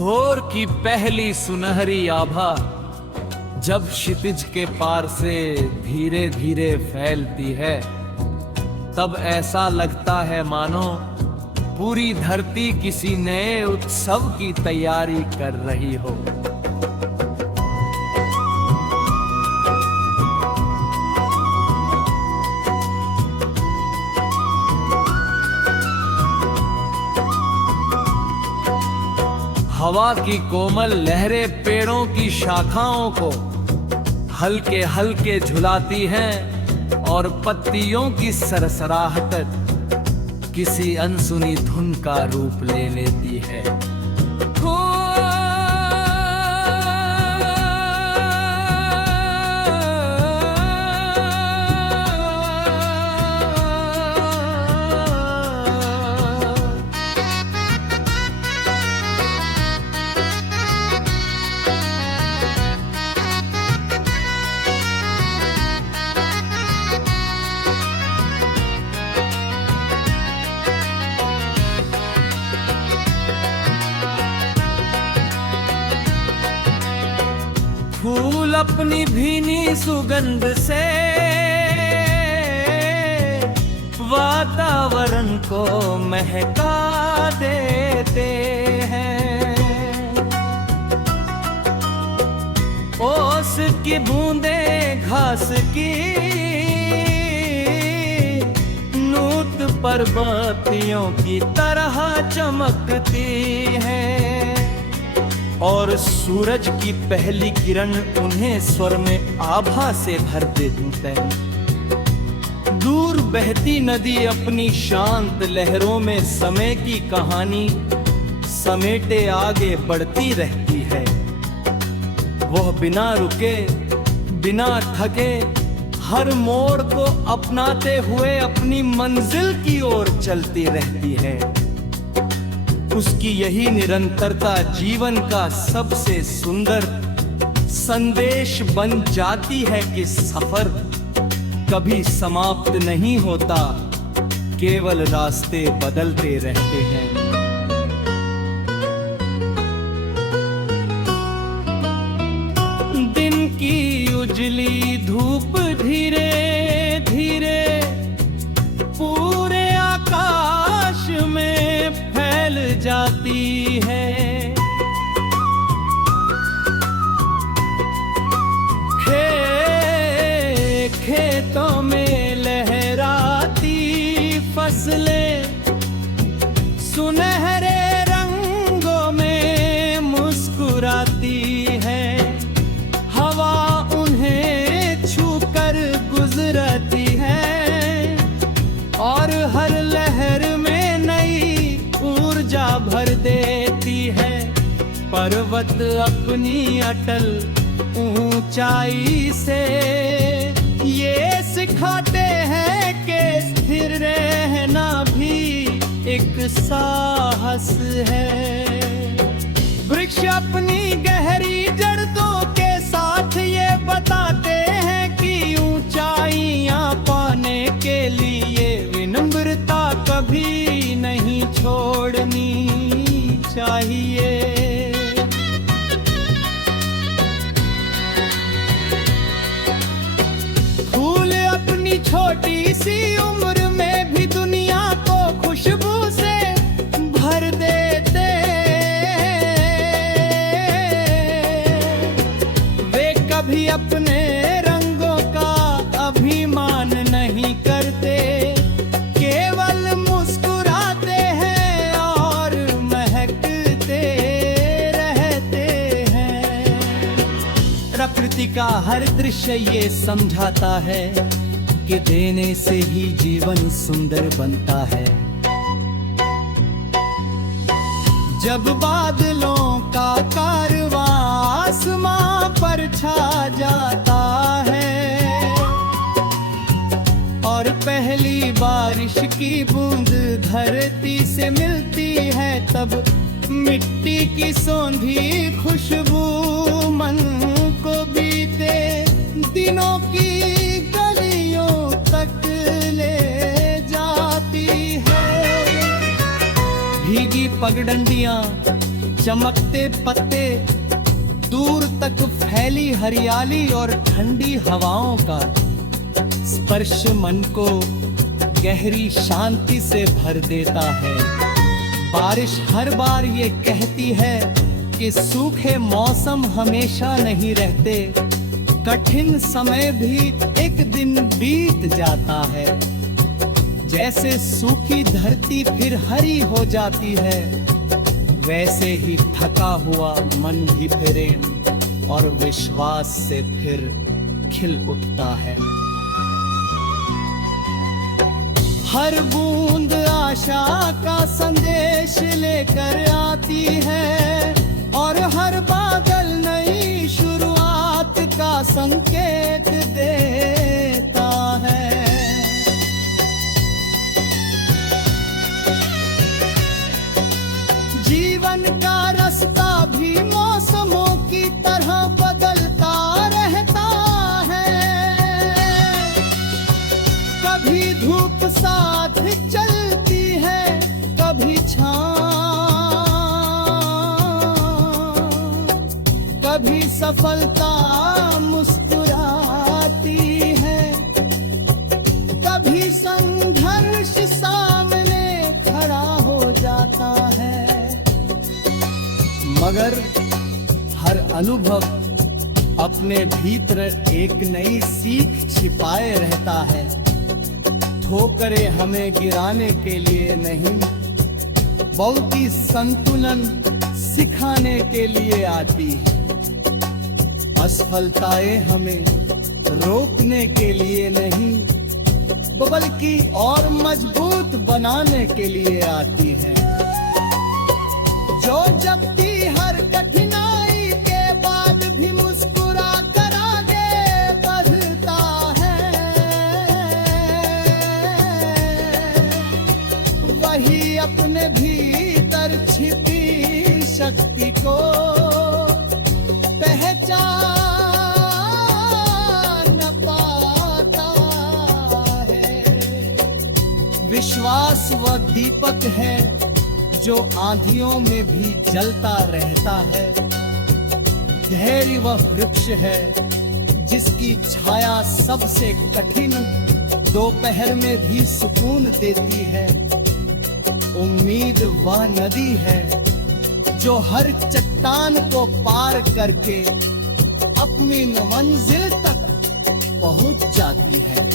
भोर की पहली सुनहरी आभा जब क्षितिज के पार से धीरे धीरे फैलती है, तब ऐसा लगता है मानो पूरी धरती किसी नए उत्सव की तैयारी कर रही हो। हवा की कोमल लहरें पेड़ों की शाखाओं को हल्के हल्के झुलाती हैं और पत्तियों की सरसराहट किसी अनसुनी धुन का रूप ले लेती है। फूल अपनी भीनी सुगंध से वातावरण को महका देते हैं। ओस की बूंदें घास की नूत पर बत्तियों की तरह चमकती हैं और सूरज की पहली किरण उन्हें स्वर में आभा से भर देती है। दूर बहती नदी अपनी शांत लहरों में समय की कहानी समेटे आगे बढ़ती रहती है। वह बिना रुके बिना थके हर मोड़ को अपनाते हुए अपनी मंजिल की ओर चलती रहती है। उसकी यही निरंतरता जीवन का सबसे सुंदर संदेश बन जाती है कि सफर कभी समाप्त नहीं होता, केवल रास्ते बदलते रहते हैं। दिन की उजली धूप धीरे धीरे पूरे आकाश में फैल जाती है। खेतों में लहराती फसलें सुनहरे रंगों में मुस्कुराती है। हवा उन्हें छूकर गुजरती है और हर लहर में नई ऊर्जा भर देती है। पर्वत अपनी अटल ऊंचाई से ये सिखाते हैं कि स्थिर रहना भी एक साहस है। वृक्ष अपनी गहरी जड़ों के साथ ये बताते हैं कि ऊंचाइयां पाने के लिए विनम्रता कभी नहीं छोड़नी चाहिए। फूल अपनी छोटी सी उम्र में भी दुनिया को खुशबू से भर देते। वे कभी अपने रंगों का अभिमान नहीं करते, केवल मुस्कुराते हैं और महकते रहते हैं। प्रकृति का हर दृश्य ये समझाता है कि देने से ही जीवन सुंदर बनता है। जब बादलों का कारवां आसमां पर छा जाता है और पहली बारिश की बूंद धरती से मिलती है, तब मिट्टी की सौंधी खुशबू मन को बीते दिनों की गलियों तक ले जाती है। भीगी पगडंडियां चमकते पत्ते, दूर तक फैली हरियाली और ठंडी हवाओं का स्पर्श मन को गहरी शांति से भर देता है। बारिश हर बार ये कहती है कि सूखे मौसम हमेशा नहीं रहते, कठिन समय भी एक दिन बीत जाता है। जैसे सूखी धरती फिर हरी हो जाती है, वैसे ही थका हुआ मन भी प्रेम और विश्वास से फिर खिल उठता है। हर बूंद आशा का संदेश लेकर आती है और हर बादल नई शुरुआत का संकेत देता है। जीवन का रास्ता भी मौसमों की तरह बदलता रहता है। कभी धूप साथ चलती है, कभी छाँव, कभी सफलता मुस्कुराती है, कभी संघर्ष सामने खड़ा हो जाता है। मगर हर अनुभव अपने भीतर एक नई सीख छिपाए रहता है। ठोकरें हमें गिराने के लिए नहीं, बल्कि संतुलन सिखाने के लिए आती है। असफलताएं हमें रोकने के लिए नहीं, बल्कि और मजबूत बनाने के लिए आती है। जो जबकि हर कठिनाई के बाद भी मुस्कुरा कर आगे बढ़ता है, वही अपने भीतर छिपी शक्ति को पहचान पाता है। विश्वास वह दीपक है जो आंधियों में भी जलता रहता है। धैर्य वह वृक्ष है जिसकी छाया सबसे कठिन दोपहर में भी सुकून देती है। उम्मीद वह नदी है जो हर चट्टान को पार करके अपनी मंजिल तक पहुंच जाती है।